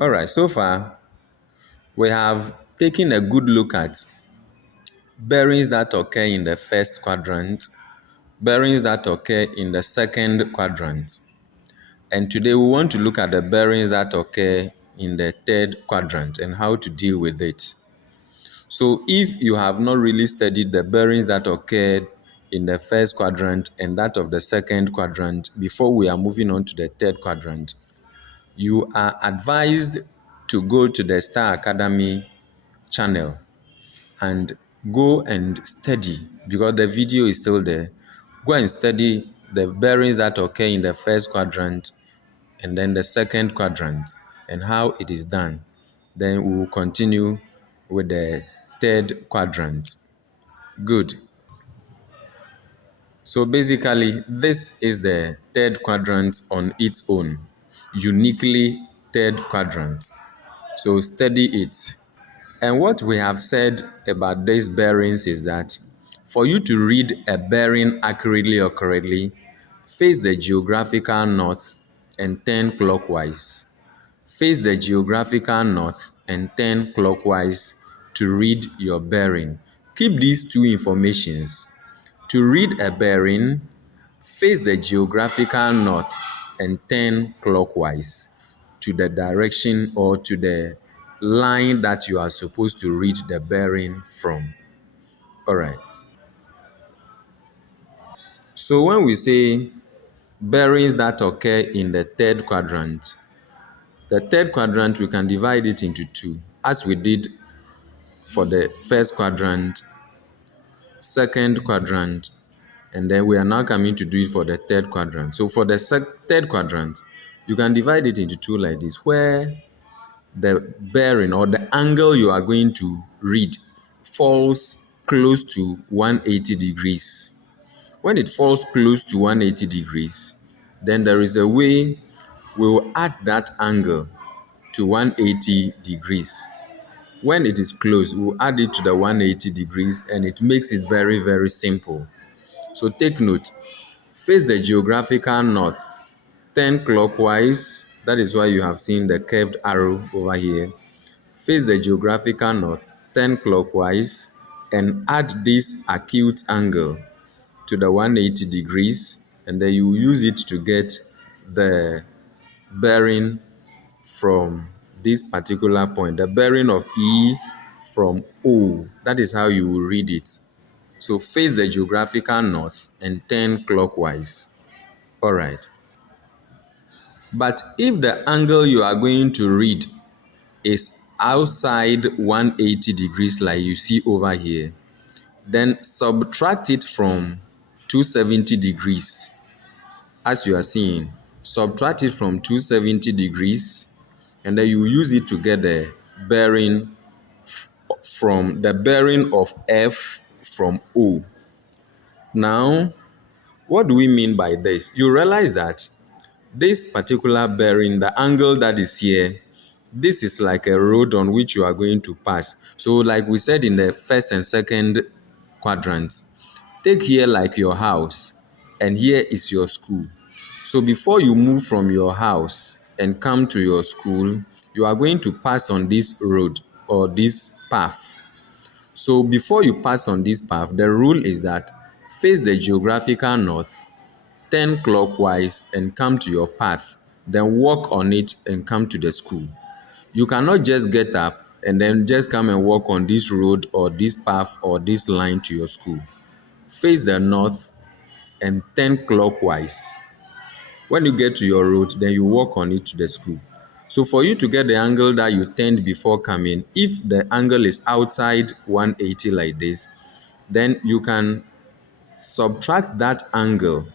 All right, so far we have taken a good look at bearings that occur in the first quadrant, bearings that occur in the second quadrant. And today we want to look at the bearings that occur in the third quadrant and how to deal with it. So if you have not really studied the bearings that occurred in the first quadrant and that of the second quadrant before we are moving on to the third quadrant, you are advised to go to the Star Academy channel and go and study, because the video is still there. Go and study the bearings that occur in the first quadrant and then the second quadrant and how it is done. Then we will continue with the third quadrant. Good. So basically, this is the third quadrant on its own, uniquely third quadrant. So study it. And what we have said about these bearings is that for you to read a bearing accurately or correctly, face the geographical north and turn clockwise. Face the geographical north and turn clockwise to read your bearing. Keep these two informations. To read a bearing, face the geographical north and turn clockwise to the direction or to the line that you are supposed to read the bearing from. All right. So when we say bearings that occur in the third quadrant, we can divide it into two, as we did for the first quadrant, second quadrant, and then we are now coming to do it for the third quadrant. So for the third quadrant, you can divide it into two like this, where the bearing or the angle you are going to read falls close to 180 degrees. When it falls close to 180 degrees, then there is a way we will add that angle to 180 degrees. When it is close, we'll add it to the 180 degrees and it makes it very, very simple. So take note, face the geographical north, turn clockwise. That is why you have seen the curved arrow over here. Face the geographical north, turn clockwise, and add this acute angle to the 180 degrees, and then you use it to get the bearing from this particular point, the bearing of E from O. That is how you will read it. So face the geographical north and turn clockwise. All right. But if the angle you are going to read is outside 180 degrees like you see over here, then subtract it from 270 degrees. As you are seeing, subtract it from 270 degrees, and then you use it to get the bearing from the bearing of F from O. Now, what do we mean by this? You realize that this particular bearing, the angle that is here, this is like a road on which you are going to pass. So like we said in the first and second quadrant, take here like your house and here is your school. So before you move from your house and come to your school, you are going to pass on this road or this path. So before you pass on this path, the rule is that face the geographical north, turn clockwise and come to your path, then walk on it and come to the school. You cannot just get up and then just come and walk on this road or this path or this line to your school. Face the north and turn clockwise. When you get to your road, then you walk on it to the school. So for you to get the angle that you turned before coming, if the angle is outside 180 like this, then you can subtract that angle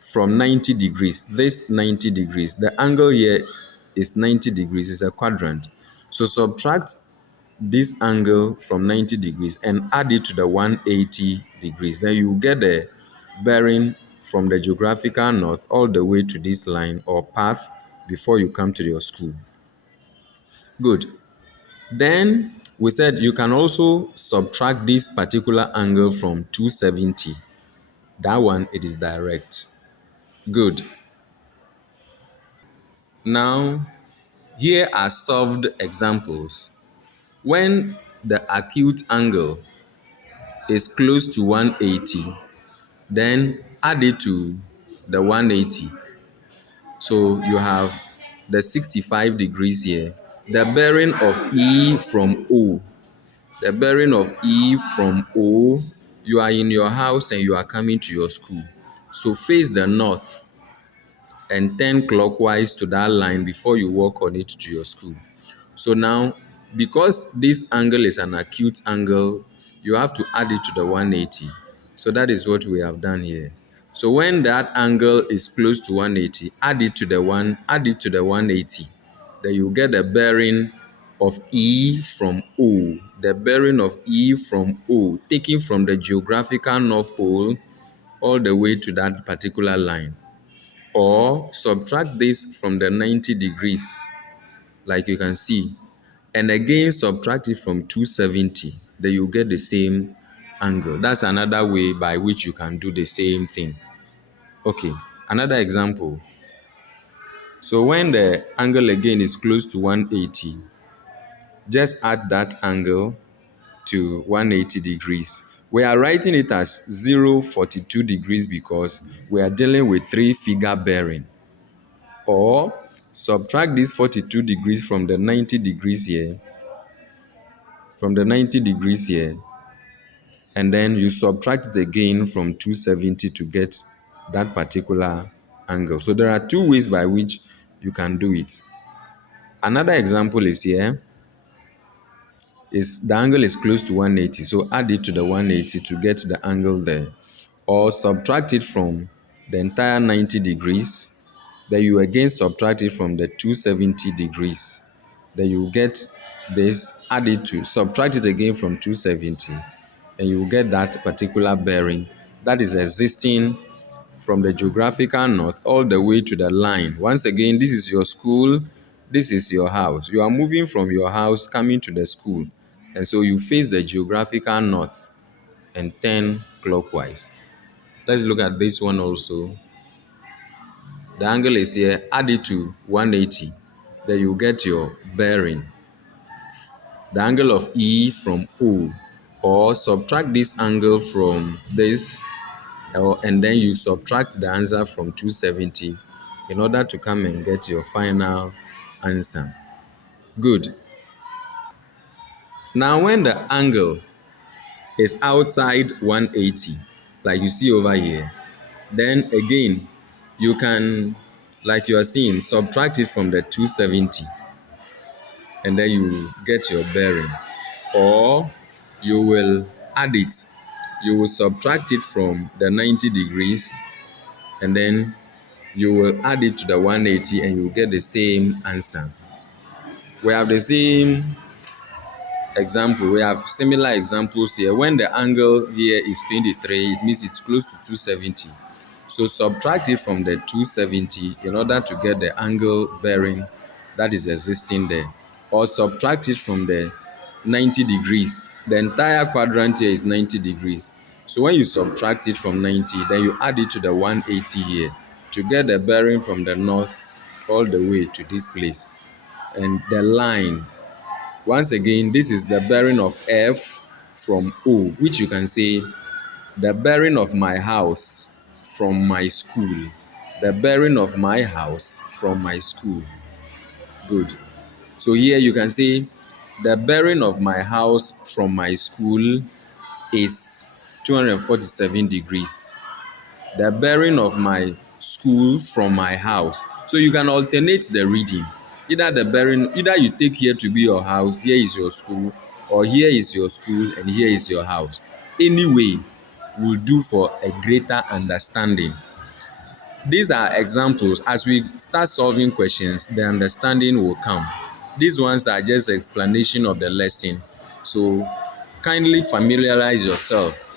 from 90 degrees. This 90 degrees, the angle here is 90 degrees, is a quadrant. So subtract this angle from 90 degrees and add it to the 180 degrees. Then you get the bearing from the geographical north all the way to this line or path before you come to your school. Good. Then we said you can also subtract this particular angle from 270. That one, it is direct. Good. Now, Here are solved examples. When the acute angle is close to 180, then add it to the 180. So you have the 65 degrees here. The bearing of E from O. The bearing of E from O, you are in your house and you are coming to your school. So face the north and turn clockwise to that line before you walk on it to your school. So now, because this angle is an acute angle, you have to add it to the 180. So that is what we have done here. So when that angle is close to 180, add it to the 180. Then you get the bearing of E from O. The bearing of E from O, taken from the geographical North Pole all the way to that particular line. Or subtract this from the 90 degrees, like you can see, and again subtract it from 270, then you get the same angle. That's another way by which you can do the same thing. Okay, another example. So when the angle again is close to 180, just add that angle to 180 degrees. We are writing it as 042 degrees because we are dealing with three figure bearing. Or subtract this 42 degrees from the 90 degrees here, and then you subtract it again from 270 to get that particular angle. So there are two ways by which you can do it. Another example is here. Is the angle is close to 180, so add it to the 180 to get the angle there. Or subtract it from the entire 90 degrees, then you again subtract it from the 270 degrees. Then you get this, add it to, subtract it again from 270, and you will get that particular bearing that is existing from the geographical north all the way to the line. Once again, this is your school, this is your house. You are moving from your house coming to the school, and so you face the geographical north and turn clockwise. Let's look at this one also. The angle is here, add it to 180, then you get your bearing, the angle of E from O. Or subtract this angle from this, and then you subtract the answer from 270 in order to come and get your final answer. Good. Now when the angle is outside 180, like you see over here, then again you can, like you are seeing, subtract it from the 270, and then you get your bearing. Or you will add it, you will subtract it from the 90 degrees, and then you will add it to the 180 and you will get the same answer. We have the same example, we have similar examples here. When the angle here is 23, it means it's close to 270. So subtract it from the 270 in order to get the angle bearing that is existing there. Or subtract it from the 90 degrees. The entire quadrant here is 90 degrees. So when you subtract it from 90, then you add it to the 180 here to get the bearing from the north all the way to this place. And the line, once again, this is the bearing of F from O, which you can say the bearing of my house from my school. The bearing of my house from my school. Good. So here you can say the bearing of my house from my school is 247 degrees. The bearing of my school from my house. So you can alternate the reading. Either you take here to be your house, here is your school, or here is your school and here is your house. Anyway, will do for a greater understanding. These are examples. As we start solving questions, the understanding will come. These ones are just explanation of the lesson. So kindly familiarize yourself.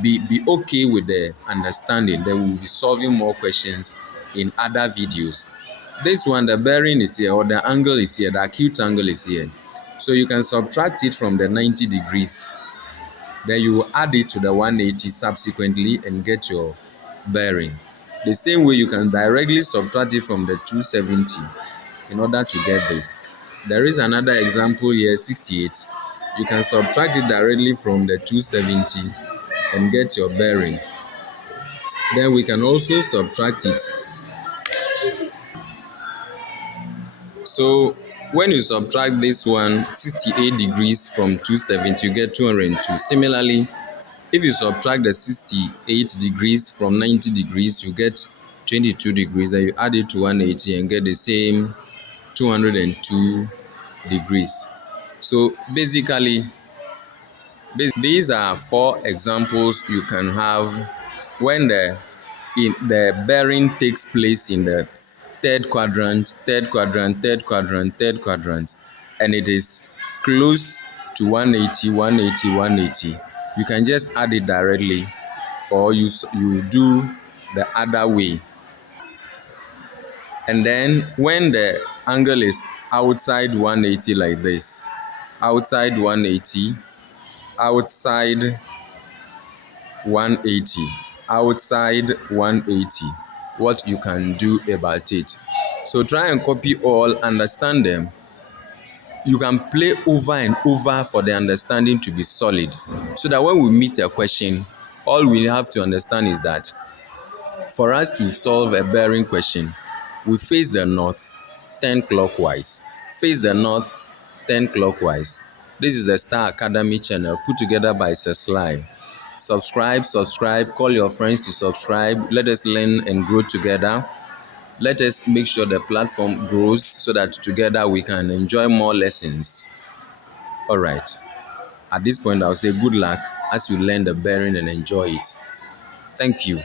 Be okay with the understanding. Then we'll be solving more questions in other videos. This one, the bearing is here, or the angle is here, the acute angle is here. So you can subtract it from the 90 degrees. Then you will add it to the 180 subsequently and get your bearing. The same way you can directly subtract it from the 270 in order to get this. There is another example here, 68. You can subtract it directly from the 270 and get your bearing. Then we can also subtract it. So when you subtract this one, 68 degrees from 270, you get 202. Similarly, if you subtract the 68 degrees from 90 degrees, you get 22 degrees. Then you add it to 180 and get the same 202 degrees. So basically, these are four examples you can have when the bearing takes place in the third quadrant, third quadrant, and it is close to 180, 180, 180. You can just add it directly, or you do the other way. And then when the angle is outside 180 like this, outside 180, outside 180, outside 180, what you can do about it. So try and copy all, understand them. You can play over and over for the understanding to be solid, so that when we meet a question, all we have to understand is that for us to solve a bearing question, we face the north, turn clockwise. Face the north, turn clockwise. This is the Star Academy channel put together by Sesli. Subscribe, call your friends to subscribe. Let us learn and grow together. Let us make sure the platform grows so that together we can enjoy more lessons. All right. At this point, I'll say good luck as you learn the bearing and enjoy it. Thank you.